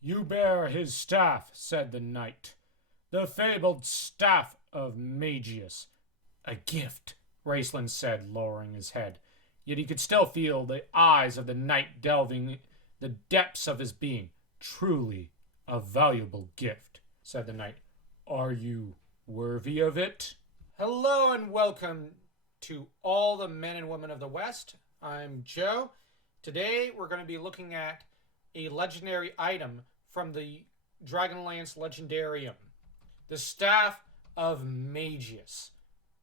"You bear his staff," said the knight. "The fabled staff of Magius." "A gift," Raceland said, lowering his head. Yet he could still feel the eyes of the knight delving the depths of his being. "Truly a valuable gift," said the knight. "Are you worthy of it?" Hello and welcome to all the men and women of the West. I'm Joe. Today we're going to be looking at a legendary item from the Dragonlance Legendarium, the Staff of Magius.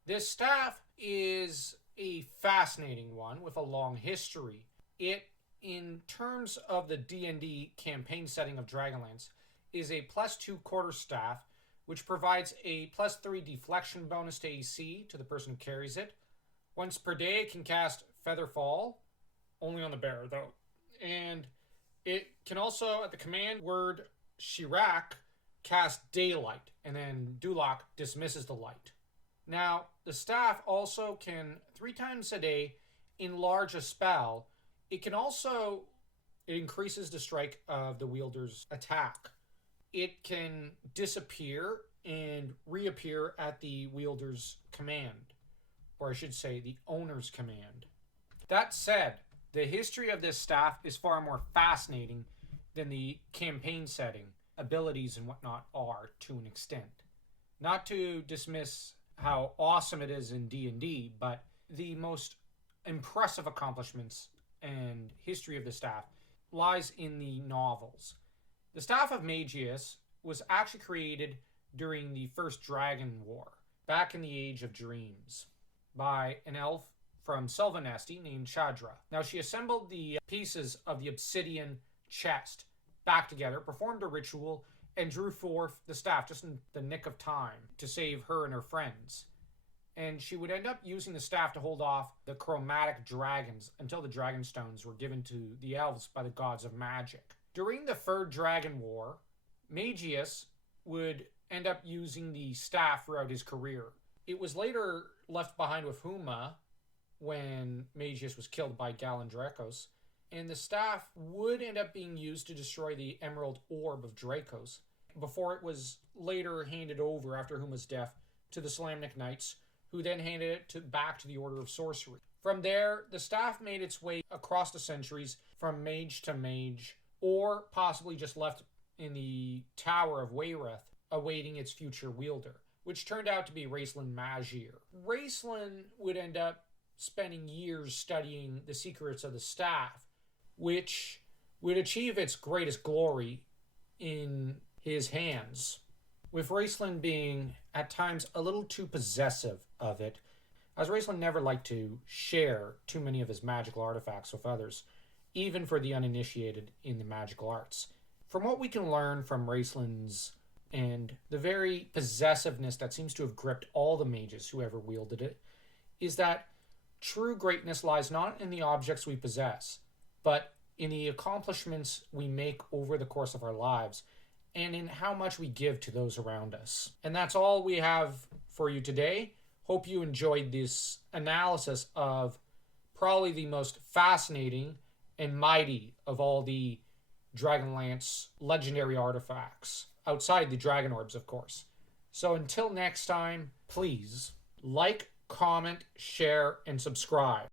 This staff is a fascinating one with a long history. It, in terms of the D&D campaign setting of Dragonlance, is a +2 quarterstaff, which provides a +3 deflection bonus to AC to the person who carries it. Once per day, it can cast Featherfall, only on the bearer though. And it can also, at the command word Shirak, cast Daylight, and then Dulak dismisses the light. Now, the staff also can, 3 times a day, enlarge a spell. It increases the strike of the wielder's attack. It can disappear and reappear at the wielder's command, or I should say the owner's command. That said, the history of this staff is far more fascinating than the campaign setting. Abilities and whatnot are, to an extent. Not to dismiss how awesome it is in D&D, but the most impressive accomplishments and history of the staff lies in the novels. The Staff of Magius was actually created during the First Dragon War, back in the Age of Dreams, by an elf from Sylvanesti named Chadra. Now, she assembled the pieces of the obsidian chest back together, performed a ritual, and drew forth the staff just in the nick of time to save her and her friends. And she would end up using the staff to hold off the chromatic dragons until the dragonstones were given to the elves by the gods of magic. During the Third Dragon War, Magius would end up using the staff throughout his career. It was later left behind with Huma when Magius was killed by Galandrakos, and the staff would end up being used to destroy the Emerald Orb of Dracos, before it was later handed over after Huma's death to the Solamnic Knights, who then handed it back to the Order of Sorcery. From there, the staff made its way across the centuries from mage to mage, or possibly just left in the Tower of Wayreth, awaiting its future wielder, which turned out to be Raceland Magier. Raceland would end up spending years studying the secrets of the staff, which would achieve its greatest glory in his hands, with Raceland being at times a little too possessive of it, as Raceland never liked to share too many of his magical artifacts with others, even for the uninitiated in the magical arts. From what we can learn from Raceland's and the very possessiveness that seems to have gripped all the mages who ever wielded it, is that true greatness lies not in the objects we possess, but in the accomplishments we make over the course of our lives, and in how much we give to those around us. And that's all we have for you today. Hope you enjoyed this analysis of probably the most fascinating and mighty of all the Dragonlance legendary artifacts, outside the Dragon Orbs, of course. So until next time, please like, comment, share, and subscribe.